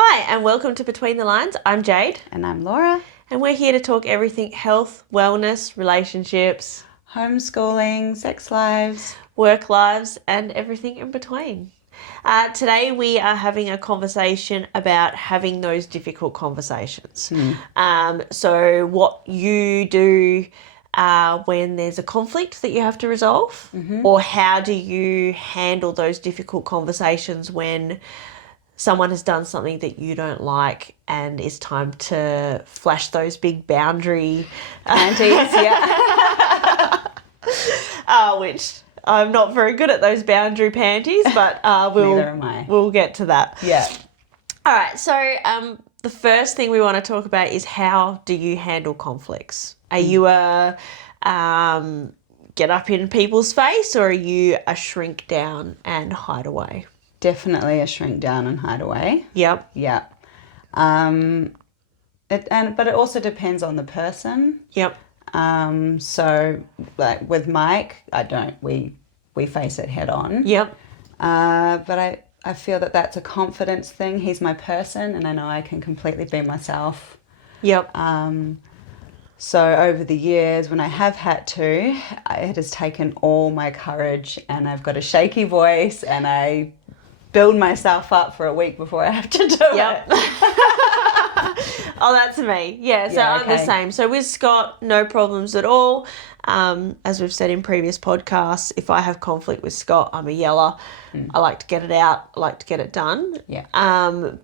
Hi, and welcome to Between the Lines. I'm Jade. And I'm Laura. And we're here to talk everything health, wellness, relationships, Homeschooling, sex lives, work lives, and everything in between. Today we are having a conversation about having those difficult conversations. So what you do when there's a conflict that you have to resolve, or how do you handle those difficult conversations when someone has done something that you don't like and it's time to flash those big boundary panties, which I'm not very good at those boundary panties, but Neither am I. we'll get to that. Yeah. All right, so the first thing we want to talk about is how do you handle conflicts? Are you a get up in people's face, or are you a shrink down and hide away? Definitely a shrink down and hide away. Yep. Yeah. But it also depends on the person. Yep. So like with Mike, we face it head on. Yep. But I feel that that's a confidence thing. He's my person and I know I can completely be myself. Yep. So over the years when I have had to, it has taken all my courage and I've got a shaky voice and I build myself up for a week before I have to do it. Oh, that's me. Yeah, so Yeah, I'm the okay. same. So with Scott, no problems at all. As we've said in previous podcasts, if I have conflict with Scott, I'm a yeller. I like to get it out. I like to get it done. Yeah.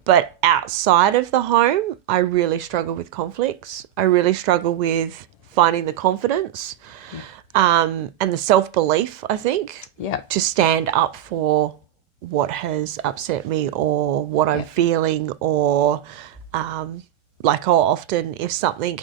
But outside of the home, I really struggle with conflicts. I really struggle with finding the confidence and the self-belief, I think, to stand up for what has upset me or what I'm feeling, or like how often if something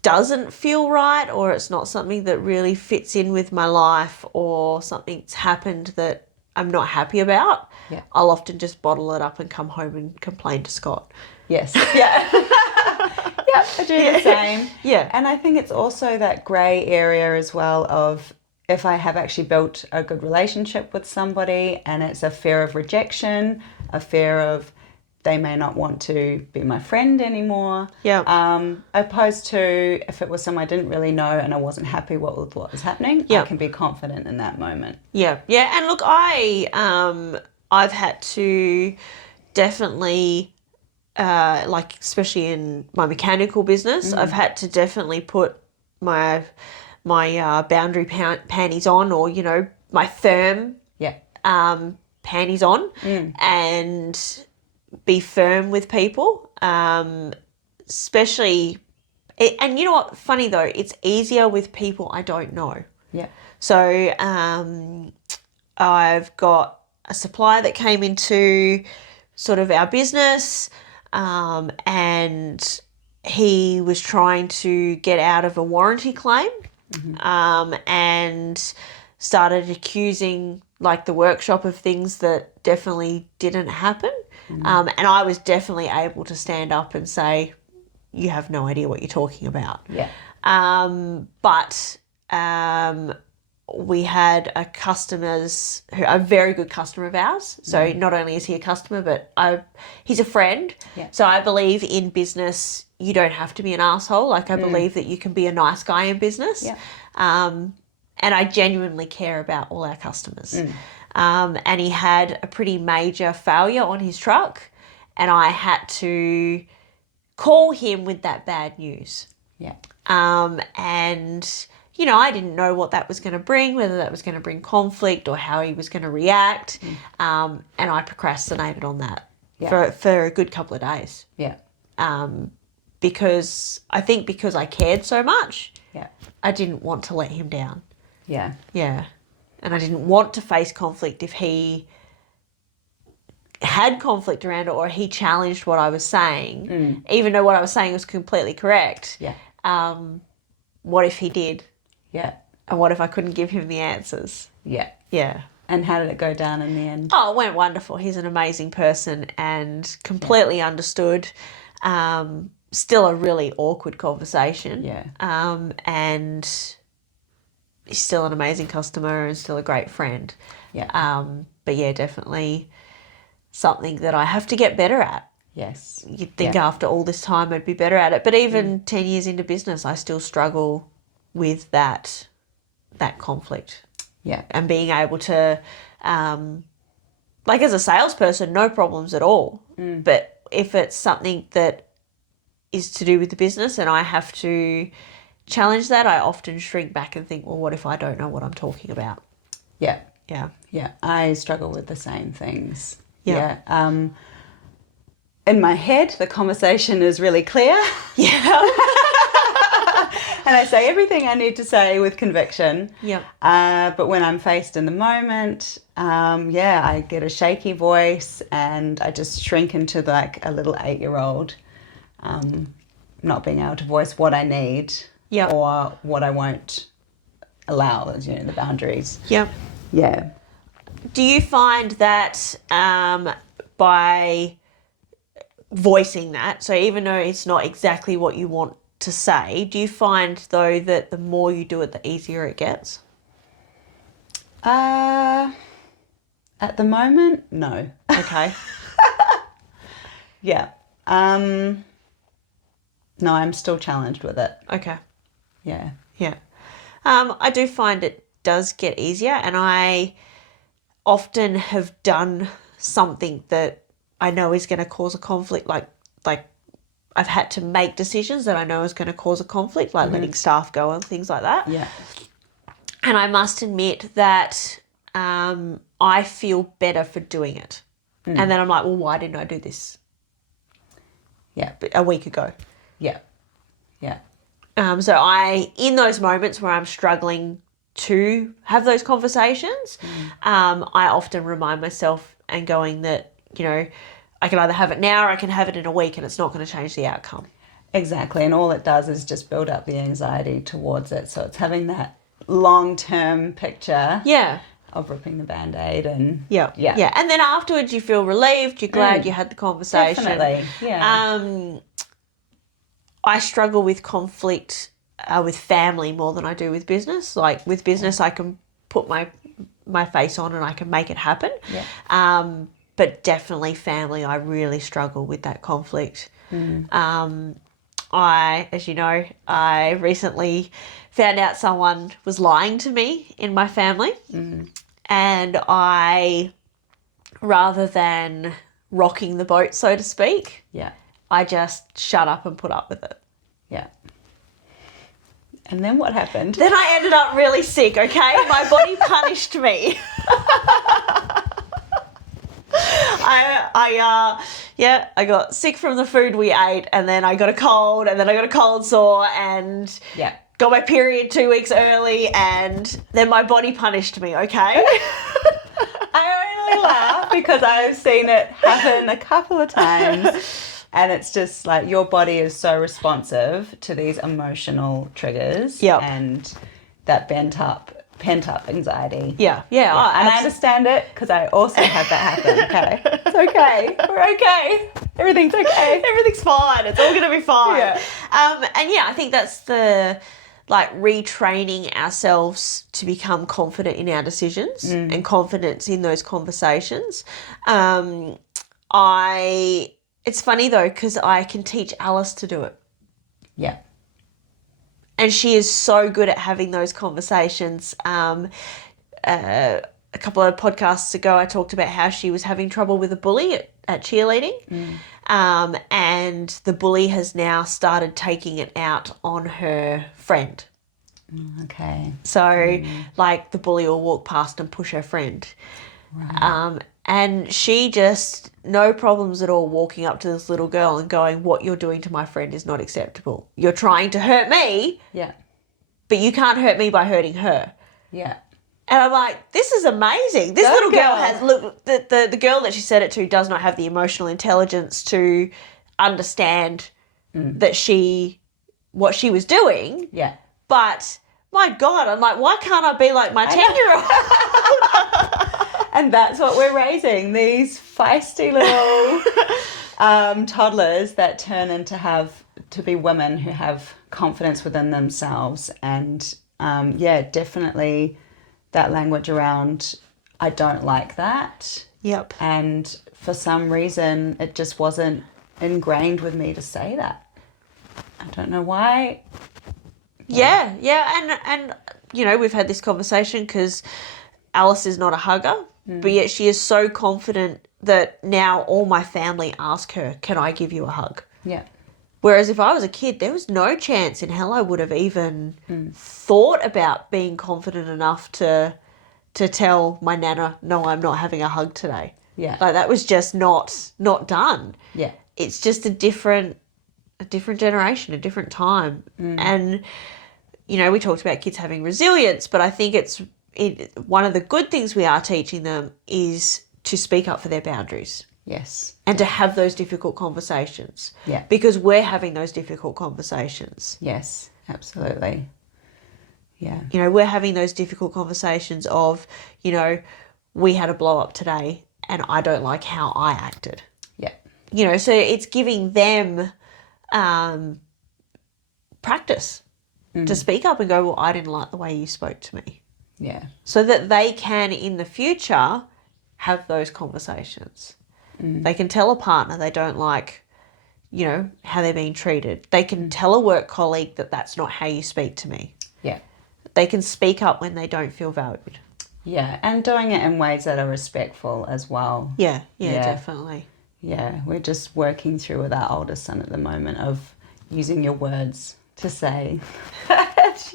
doesn't feel right, or it's not something that really fits in with my life, or something's happened that I'm not happy about, I'll often just bottle it up and come home and complain to Scott. Yes. Yeah. Yeah, I do the same. Yeah. And I think it's also that grey area as well of if I have actually built a good relationship with somebody and it's a fear of rejection, a fear of they may not want to be my friend anymore. Yeah. Opposed to if it was someone I didn't really know and I wasn't happy with what was happening, I can be confident in that moment. Yeah. Yeah. And look, I've had to definitely like especially in my mechanical business, I've had to definitely put my boundary panties on, or my firm panties on, and be firm with people, especially. And you know what? Funny though, it's easier with people I don't know. Yeah. So I've got a supplier that came into sort of our business, and he was trying to get out of a warranty claim, and started accusing like the workshop of things that definitely didn't happen. And I was definitely able to stand up and say, you have no idea what you're talking about. Yeah. But we had a very good customer of ours. So not only is he a customer, but he's a friend. Yeah. So I believe in business, you don't have to be an asshole. Like I believe that you can be a nice guy in business. Yeah. And I genuinely care about all our customers. And he had a pretty major failure on his truck, and I had to call him with that bad news. Yeah. And I didn't know what that was going to bring, whether that was going to bring conflict or how he was going to react. And I procrastinated on that for a good couple of days. Yeah. Because I cared so much, Yeah. I didn't want to let him down. Yeah. Yeah. And I didn't want to face conflict if he had conflict around it, or he challenged what I was saying, even though what I was saying was completely correct. Yeah. What if he did? Yeah. And what if I couldn't give him the answers? Yeah. Yeah. And how did it go down in the end? Oh, it went wonderful. He's an amazing person and completely understood. Still a really awkward conversation. Yeah. And he's still an amazing customer and still a great friend. Yeah. But yeah, definitely something that I have to get better at. Yes. You'd think after all this time I'd be better at it. But even 10 years into business, I still struggle with that conflict. Yeah. And being able to, like as a salesperson, no problems at all. But if it's something that is to do with the business and I have to challenge that, I often shrink back and think, well, what if I don't know what I'm talking about? Yeah. Yeah. Yeah. I struggle with the same things. Yeah. In my head, the conversation is really clear. Yeah. And I say everything I need to say with conviction. Yeah. But when I'm faced in the moment, I get a shaky voice and I just shrink into like a little 8-year-old, not being able to voice what I need or what I won't allow, the boundaries. Yeah. Yeah. Do you find that by voicing that, so even though it's not exactly what you want to say, do you find though that the more you do it, the easier it gets? At the moment, no. Okay. Yeah. No, I'm still challenged with it. Okay. Yeah. Yeah. I do find it does get easier, and I often have done something that I know is going to cause a conflict, like I've had to make decisions that I know is going to cause a conflict, like letting staff go and things like that. Yeah. And I must admit that I feel better for doing it. And then I'm like, well, why didn't I do this a week ago? Yeah. Yeah. So in those moments where I'm struggling to have those conversations, I often remind myself and going that, I can either have it now or I can have it in a week and it's not going to change the outcome. Exactly. And all it does is just build up the anxiety towards it. So it's having that long-term picture of ripping the Band-Aid and... Yeah. And then afterwards you feel relieved, you're glad you had the conversation. Definitely, yeah. I struggle with conflict with family more than I do with business. Like with business, I can put my face on and I can make it happen. Yeah. But definitely family, I really struggle with that conflict. As you know, I recently found out someone was lying to me in my family. And I, rather than rocking the boat, so to speak, I just shut up and put up with it. Yeah. And then what happened? Then I ended up really sick, okay? My body punished me. I got sick from the food we ate, and then I got a cold, and then I got a cold sore, and got my period 2 weeks early, and then my body punished me, okay? I only laugh because I've seen it happen a couple of times, and it's just like your body is so responsive to these emotional triggers and that pent up anxiety. Yeah. And I understand it because I also had that happen. Okay, it's okay. We're okay. Everything's okay. Everything's fine. It's all gonna be fine. Yeah. I think that's the retraining ourselves to become confident in our decisions and confidence in those conversations. It's funny though because I can teach Alice to do it. Yeah. And she is so good at having those conversations. A couple of podcasts ago, I talked about how she was having trouble with a bully at cheerleading. And the bully has now started taking it out on her friend. Okay. So, the bully will walk past and push her friend. Right. And she just, no problems at all, walking up to this little girl and going, what you're doing to my friend is not acceptable. You're trying to hurt me. Yeah. But you can't hurt me by hurting her. Yeah. And I'm like, this is amazing. This little girl has, the girl that she said it to does not have the emotional intelligence to understand that what she was doing. Yeah. But, my God, I'm like, why can't I be like my 10-year-old? And that's what we're raising, these feisty little toddlers that turn to be women who have confidence within themselves. And, definitely that language around, I don't like that. Yep. And for some reason, it just wasn't ingrained with me to say that. I don't know why. Yeah. And we've had this conversation because Alice is not a hugger, but yet she is so confident that now all my family ask her, can I give you a hug? Yeah. Whereas if I was a kid, there was no chance in hell I would have even thought about being confident enough to tell my nana, no, I'm not having a hug today. Yeah. Like that was just not done. Yeah. It's just a different generation, a different time. And, we talked about kids having resilience, but I think one of the good things we are teaching them is to speak up for their boundaries. Yes. And to have those difficult conversations. Yeah. Because we're having those difficult conversations. Yes, absolutely. Yeah. We're having those difficult conversations of, we had a blow up today and I don't like how I acted. Yeah. So it's giving them practice to speak up and go, well, I didn't like the way you spoke to me. Yeah. So that they can, in the future, have those conversations. They can tell a partner they don't like, how they're being treated. They can tell a work colleague that that's not how you speak to me. Yeah. They can speak up when they don't feel valued. Yeah, and doing it in ways that are respectful as well. Yeah, definitely. Yeah, we're just working through with our oldest son at the moment of using your words to say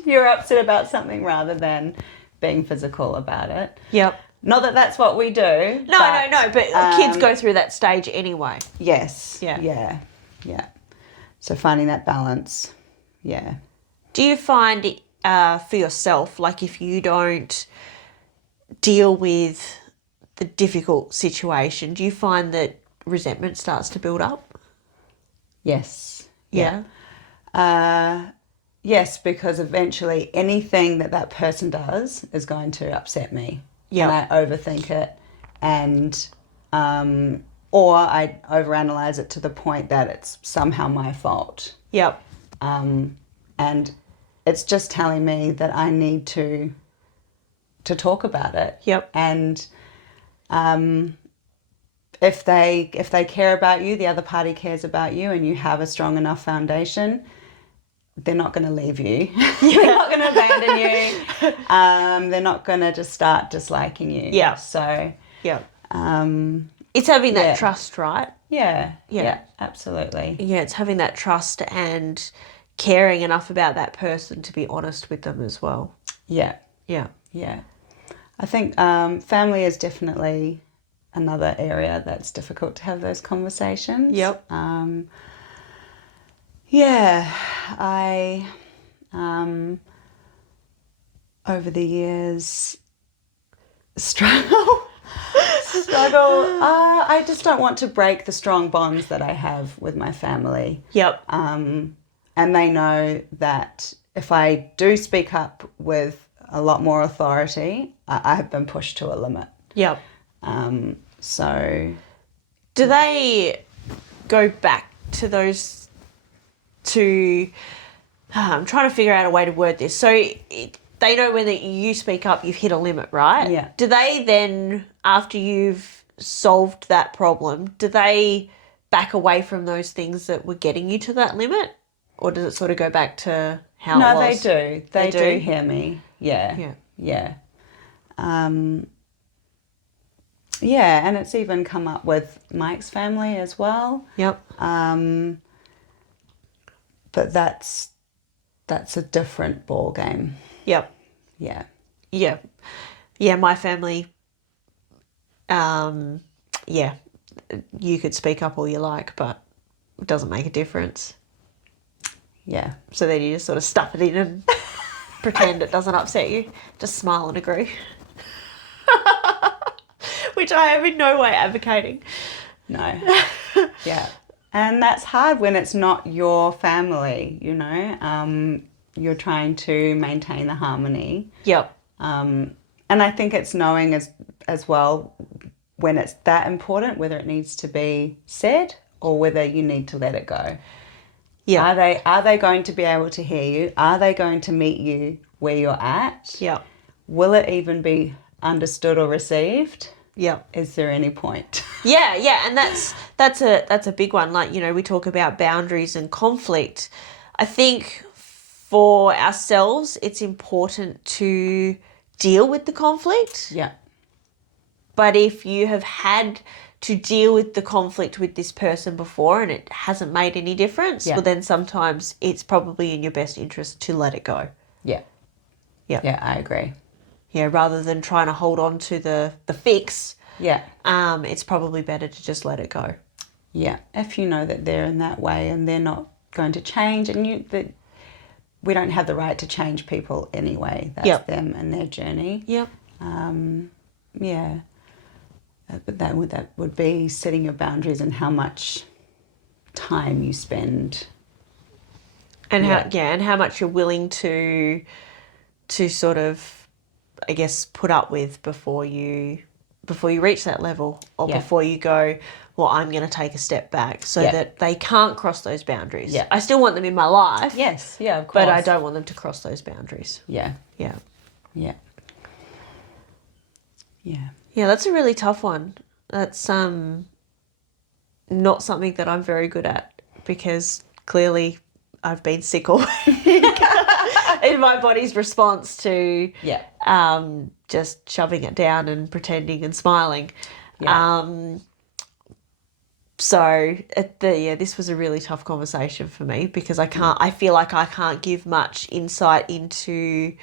you're upset about something rather than being physical about it. Yep. Not that that's what we do. No, but kids go through that stage anyway. Yes. Yeah. Yeah. So finding that balance. Yeah. Do you find for yourself, like if you don't deal with the difficult situation, do you find that resentment starts to build up? Yes. Yeah. Yes, because eventually anything that person does is going to upset me. Yeah. And I overthink it and or I overanalyze it to the point that it's somehow my fault. Yep. And it's just telling me that I need to talk about it. Yep. And if they care about you, the other party cares about you, and you have a strong enough foundation, they're not going to leave you. They're not going to abandon you. They're not going to just start disliking you. Yeah. So. Yeah. It's having that trust, right? Yeah. Yeah. Absolutely. Yeah, it's having that trust and caring enough about that person to be honest with them as well. Yeah. Yeah. Yeah. I think family is definitely another area that's difficult to have those conversations. Yep. Yeah, I, over the years, struggle. I just don't want to break the strong bonds that I have with my family. Yep. And they know that if I do speak up with a lot more authority, I have been pushed to a limit. Yep. So. Do they go back to those I'm trying to figure out a way to word this. So they know when you speak up, you've hit a limit, right? Yeah. Do they then, after you've solved that problem, do they back away from those things that were getting you to that limit? Or does it sort of go back to how it was? No, they do. They do hear me. Yeah. Yeah. Yeah. Yeah, and it's even come up with Mike's family as well. Yep. But that's a different ball game. Yep. Yeah. Yeah. Yeah, my family, yeah, you could speak up all you like, but it doesn't make a difference. Yeah. So then you just sort of stuff it in and pretend it doesn't upset you. Just smile and agree. Which I am in no way advocating. No. Yeah. And that's hard when it's not your family, you're trying to maintain the harmony. Yep. And I think it's knowing as well when it's that important, whether it needs to be said or whether you need to let it go. Yeah. Are they going to be able to hear you? Are they going to meet you where you're at? Yep. Will it even be understood or received? Yep. is there any point? Yeah, and that's a big one. Like, we talk about boundaries and conflict. I think for ourselves, it's important to deal with the conflict. Yeah. But if you have had to deal with the conflict with this person before and it hasn't made any difference, Yeah. well, then sometimes it's probably in your best interest to let it go. Yeah. Yeah. Yeah, I agree. Yeah, rather than trying to hold on to the fix, Yeah. it's probably better to just let it go. Yeah. If you know that they're in that way and they're not going to change, and we don't have the right to change people anyway. That's them and their journey. Yep. Yeah. But that would be setting your boundaries and how much time you spend. And how much you're willing to sort of, I guess, put up with before you reach that level, or before you go, well, I'm going to take a step back, so that they can't cross those boundaries. Yeah. I still want them in my life. Yes, yeah, of course. But I don't want them to cross those boundaries. Yeah. Yeah. Yeah. Yeah. Yeah, that's a really tough one. That's not something that I'm very good at, because clearly I've been sick all week in my body's response to just shoving it down and pretending and smiling. Yeah. So this was a really tough conversation for me, because I feel like I can't give much insight into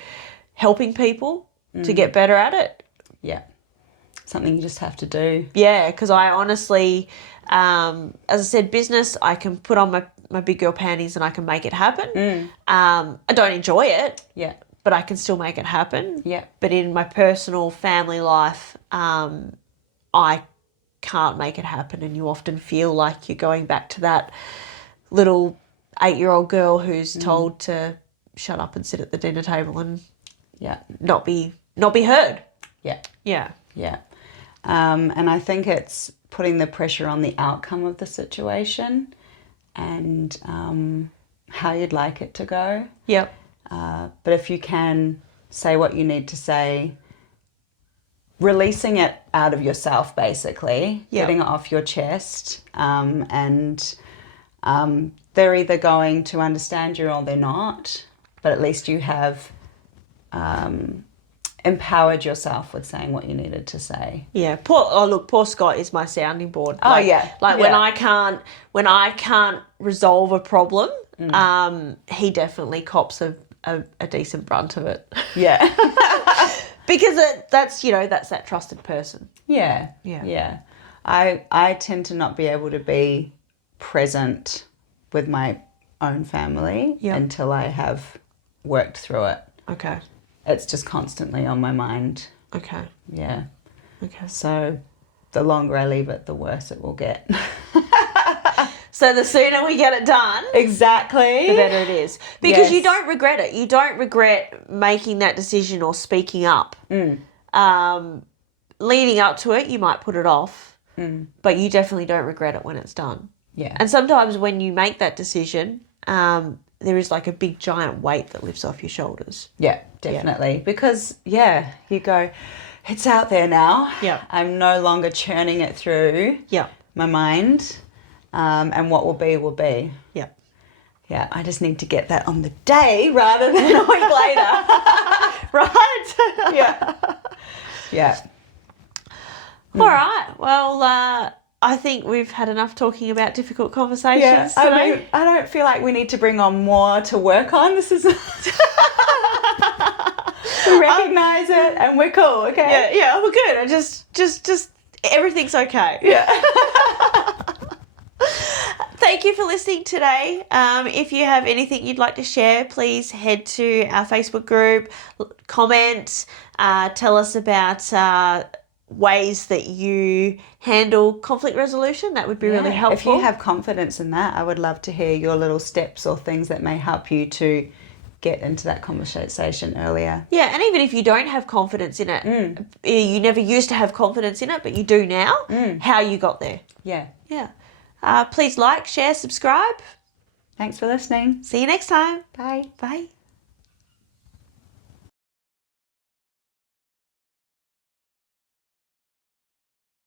helping people to get better at it. Yeah. Something you just have to do. Yeah, because I honestly, as I said, business, I can put on my big girl panties and I can make it happen. I don't enjoy it. Yeah. But I can still make it happen. Yeah. But in my personal family life, I can't make it happen, and you often feel like you're going back to that little 8-year-old girl who's told to shut up and sit at the dinner table and not be heard. Yeah. Yeah. Yeah. And I think it's putting the pressure on the outcome of the situation and how you'd like it to go. Yep. But if you can say what you need to say, releasing it out of yourself, basically, getting it off your chest, and they're either going to understand you or they're not, but at least you have empowered yourself with saying what you needed to say. Yeah. Poor Scott is my sounding board. When I can't resolve a problem, he definitely cops a decent brunt of it. Yeah. Because that's that trusted person. Yeah. Yeah. Yeah. I tend to not be able to be present with my own family until I have worked through it. Okay. It's just constantly on my mind. Okay. Yeah. Okay. So the longer I leave it, the worse it will get. So the sooner we get it done, exactly, the better it is. Because you don't regret it. You don't regret making that decision or speaking up. Leading up to it, you might put it off, but you definitely don't regret it when it's done. Yeah. And sometimes when you make that decision, there is like a big giant weight that lifts off your shoulders. Yeah, definitely. Yeah. Because, you go, it's out there now. Yeah. I'm no longer churning it through my mind. And what will be, will be. Yeah. Yeah, I just need to get that on the day rather than a week later. Right? Yeah. Yeah. All right. Well, I think we've had enough talking about difficult conversations today. I mean, I don't feel like we need to bring on more to work on. This is... we recognise it and we're cool, okay? Yeah, we're good. I just everything's okay. Yeah. Thank you for listening today. If you have anything you'd like to share, please head to our Facebook group, comment, tell us about ways that you handle conflict resolution. That would be really helpful. If you have confidence in that, I would love to hear your little steps or things that may help you to get into that conversation earlier. Yeah, and even if you don't have confidence in it, you never used to have confidence in it, but you do now, how you got there. Yeah. Yeah. Please like, share, subscribe. Thanks for listening. See you next time. Bye. Bye.